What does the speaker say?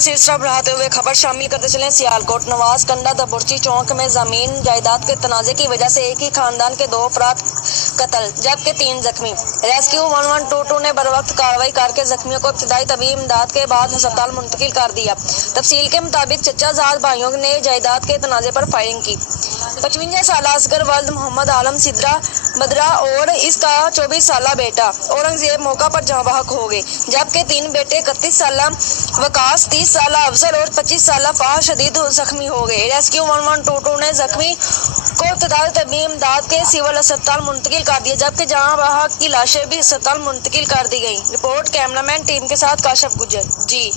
का सिलसिला बढ़ाते हुए खबर शामिल करते चले सियालकोट नवाज कंडा दबुर्ची चौक में जमीन जायदाद के तनाजे की वजह से एक ही खानदान के 2 अफराद कत्ल जबकि 3 जख्मी। रेस्क्यू 1122 ने बरवक्त कार्रवाई करके जख्मियों को इब्तिदाई तबीब इमदाद के बाद अस्पताल मुंतकिल कर दिया। तफसील के मुताबिक चचाजाद भाइयों ने जायदाद के तनाजे पर फायरिंग की। 55 साल असगर वल्द मोहम्मद आलम सिद्रा बदरा और इसका 24 साल बेटा औरंगजेब मौका पर जहाँ बहक हो गए, जबकि 3 बेटे 31 साल वकास, 30 साल अफसर और 25 साल फाह शदीद जख्मी हो गए। रेस्क्यू 1122 ने जख्मी को इब्तिदाई तबीब इमदाद के सिविल अस्पताल मुंतकिल कर दिया, जबकि जहाँ बहक की लाशें भी अस्पताल मुंतकिल कर दी गई। रिपोर्ट कैमरामैन टीम के साथ काशिफ गुजर। जी।